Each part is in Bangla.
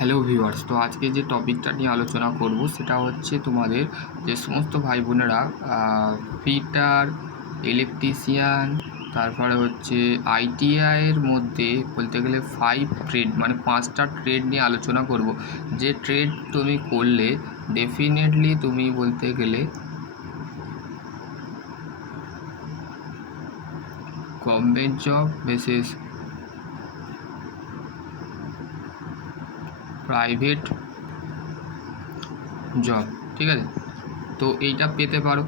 হ্যালো ভিউয়ার্স, তো আজকে যে টপিকটা নিয়ে আলোচনা করব সেটা হচ্ছে তোমাদের যে সমস্ত ভাই বোনেরা ফিটার, ইলেকট্রিশিয়ান, তারপরে হচ্ছে আইটিআইয়ের মধ্যে বলতে গেলে ফাইভ ট্রেড মানে পাঁচটা ট্রেড নিয়ে আলোচনা করব। যে ট্রেড তুমি করলে ডেফিনেটলি তুমি বলতে গেলে government job basis private job ঠিক আছে? তো এইটা পেতে পারো।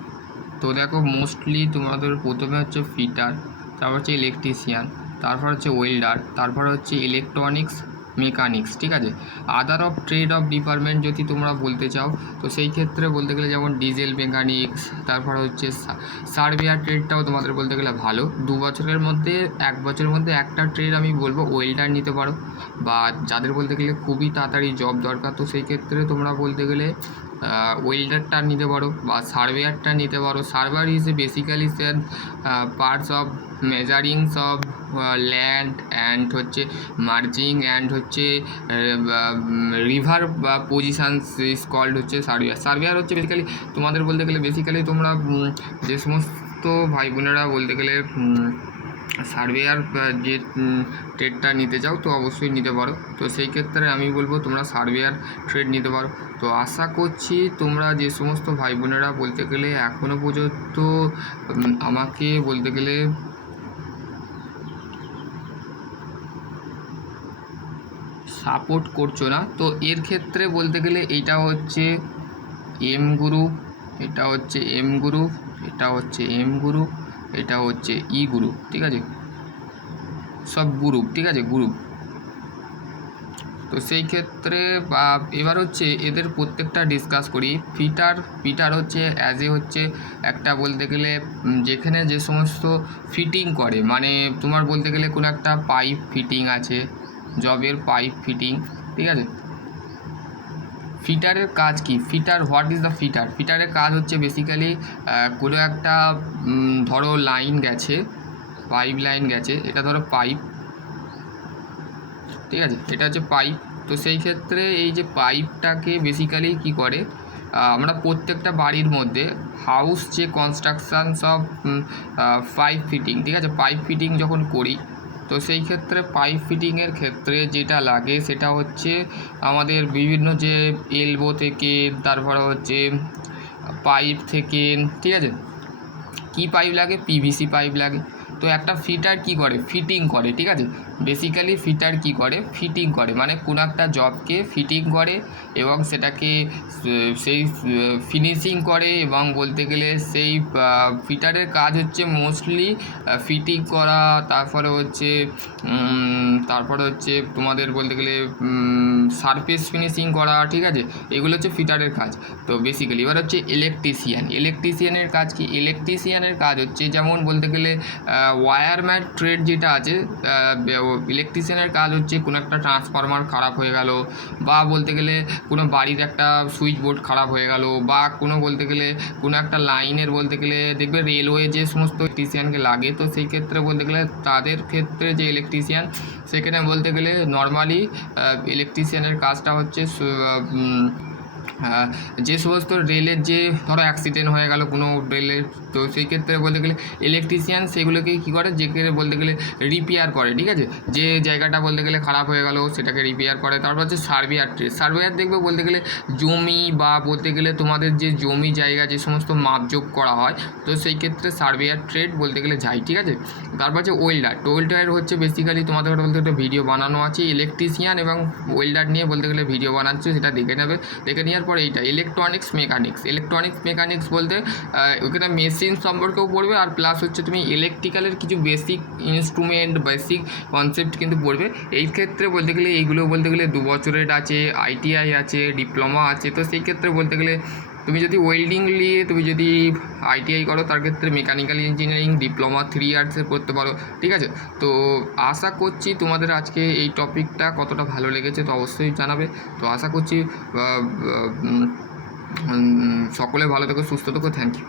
তো দেখো মোস্টলি তোমাদের প্রথমে হচ্ছে ফিটার তারপর হচ্ছে ইলেকট্রিশিয়ান তারপর হচ্ছে ওয়েল্ডার তারপর হচ্ছে ইলেকট্রনিক্স মেকানিক্স ঠিক আছে? Other of trade of department যদি তোমরা বলতে চাও, তো সেই ক্ষেত্রে বলতে গেলে যেমন ডিজেল মেকানিক্স তারপর হচ্ছে সার্ভেয়ার ট্রেডটাও তোমাদের বলতে গেলে ভালো। দু বছরের মধ্যে, এক বছরের মধ্যে একটা ট্রেড আমি বলব ওয়েল্ডার নিতে পারো। বা যাদের বলতে গেলে খুবই তাড়াতাড়ি জব দরকার, তো সেই ক্ষেত্রে তোমরা বলতে গেলে ওয়েল্ডারটা নিতে পারো বা সার্ভেয়ারটা নিতে পারো। Server is basically Sen parts of measurings of land and হচ্ছে মার্জিং অ্যান্ড হচ্ছে রিভার বা পজিশানস ইজ কল্ড হচ্ছে সার্ভেয়ার সার্ভেয়ার হচ্ছে বেসিক্যালি তোমাদের বলতে গেলে বেসিক্যালি তোমরা যে সমস্ত ভাই বোনেরা বলতে গেলে সার্ভেয়ার যে ট্রেডটা নিতে চাও, তো অবশ্যই নিতে পারো। তো সেই ক্ষেত্রে আমি বলব, তোমরা সার্ভেয়ার ট্রেড নিতে পারো। তো আশা করছি, তোমরা যে সমস্ত ভাই বোনেরা বলতে গেলে এখনও পর্যন্ত আমাকে বলতে গেলে সাপোর্ট করছ না। তো এর ক্ষেত্রে বলতে গেলে এইটা হচ্ছে এম গ্রুপ এটা হচ্ছে এম গ্রুপ এটা হচ্ছে এম গ্রুপ এটা হচ্ছে ই গ্রুপ ঠিক আছে? সব গ্রুপ ঠিক আছে? গ্রুপ তো সেই ক্ষেত্রে এবার হচ্ছে এদের প্রত্যেকটা ডিসকাস করি। ফিটার ফিটার হচ্ছে অ্যাজ এ হচ্ছে একটা বলতে গেলে যেখানে যে সমস্ত ফিটিং করে। মানে তোমার বলতে গেলে কোনো একটা পাইপ ফিটিং আছে জবের পাইপ ফিটিং ঠিক আছে? ফিটারের কাজ কি? Fitter what is the fitter? ফিটারের কাজ হচ্ছে বেসিক্যালি কোনো একটা ধরো লাইন গেছে পাইপ লাইন গেছে, এটা ধরো পাইপ ঠিক আছে? এটা হচ্ছে পাইপ তো সেই ক্ষেত্রে এই যে পাইপটাকে বেসিক্যালি কি করে? আমরা প্রত্যেকটা বাড়ির মধ্যে হাউস যে কনস্ট্রাকশানস অফ পাইপ ফিটিং ঠিক আছে? পাইপ ফিটিং যখন করি তো সেই ক্ষেত্রে পাইপ ফিটিংয়ের ক্ষেত্রে যেটা লাগে সেটা হচ্ছে আমাদের বিভিন্ন যে এলবো থেকে, তারপরে হচ্ছে পাইপ থেকে, ঠিক আছে? কী পাইপ লাগে? পিভিসি পাইপ লাগে। তো একটা ফিটার কি করে? ফিটিং করে, ঠিক আছে? বেসিক্যালি ফিটার কি করে? ফিটিং করে মানে কোনো একটা জবকে ফিটিং করে এবং সেটাকে সেই ফিনিশিং করে এবং বলতে গেলে সেই ফিটারের কাজ হচ্ছে মোস্টলি ফিটিং করা, তারপরে হচ্ছে তারপরে হচ্ছে তোমাদের বলতে গেলে সারফেস ফিনিশিং করা, ঠিক আছে? এগুলো হচ্ছে ফিটারের কাজ। তো বেসিক্যালি এবার হচ্ছে ইলেকট্রিশিয়ান ইলেকট্রিশিয়ানের কাজ কি? ইলেকট্রিশিয়ানের কাজ হচ্ছে যেমন বলতে গেলে ওয়ারম্যান ট্রেড যেটা আছে ইলেকট্রিশিয়ানের কাজ হচ্ছে কোনো একটা ট্রান্সফরমার খারাপ হয়ে গেল, বা বলতে গেলে কোনো বাড়ির একটা সুইচ বোর্ড খারাপ হয়ে গেল, বা কোনো বলতে গেলে কোনো একটা লাইনের বলতে গেলে দেখবে রেলওয়ে যে সমস্ত ইলেকট্রিশিয়ানকে লাগে, তো সেই ক্ষেত্রে বলতে গেলে তাদের ক্ষেত্রে যে ইলেকট্রিশিয়ান সেখানে বলতে গেলে নর্মালি ইলেকট্রিশিয়ানের কাজটা হচ্ছে যে সমস্ত রেলের যে ধরো অ্যাক্সিডেন্ট হয়ে গেল কোনো রেলের তো সেই ক্ষেত্রে বলতে গেলে ইলেকট্রিশিয়ান সেগুলোকে কী করে? যে বলতে গেলে রিপেয়ার করে, ঠিক আছে? যে জায়গাটা বলতে গেলে খারাপ হয়ে গেল, সেটাকে রিপেয়ার করে। তারপর হচ্ছে সার্ভেয়ার ট্রেড সার্ভেয়ার দেখবে বলতে গেলে জমি বা বলতে গেলে তোমাদের যে জমি জায়গা, যে সমস্ত মাপযোগ করা হয়, তো সেই ক্ষেত্রে সার্ভেয়ার ট্রেড বলতে গেলে যাই ঠিক আছে? তারপর হচ্ছে ওয়েল্ডার তো ওয়েল্ডার হচ্ছে বেসিক্যালি তোমাদের বলতে একটা ভিডিও বানানো আছে। ইলেকট্রিশিয়ান এবং ওয়েল্ডার নিয়ে বলতে গেলে ভিডিও বানাচ্ছে, সেটা দেখে নেবে। দেখে নেওয়ার পর এইটা ইলেকট্রনিক্স মেকানিক্স ইলেকট্রনিক্স মেকানিক্স বলতে ওখানে মেশিন সম্পর্কেও পড়বে আর প্লাস হচ্ছে তুমি ইলেকট্রিক্যালের কিছু বেসিক ইনস্ট্রুমেন্ট বেসিক কনসেপ্ট কিন্তু পড়বে। এই ক্ষেত্রে বলতে গেলে, এইগুলো বলতে গেলে দু বছরের আছে আইটিআই আছে ডিপ্লোমা আছে, তো সেই ক্ষেত্রে বলতে গেলে তুমি যদি ওয়েল্ডিং নিয়ে তুমি যদি আইটিআই করো, তার ক্ষেত্রে মেকানিক্যাল ইঞ্জিনিয়ারিং ডিপ্লোমা থ্রি ইয়ার্সের করতে পারো, ঠিক আছে? তো আশা করছি তোমাদের আজকে এই টপিকটা কতটা ভালো লেগেছে তো অবশ্যই জানাবে। তো আশা করছি সকলে ভালো থেকো, সুস্থ থেকো থ্যাংক ইউ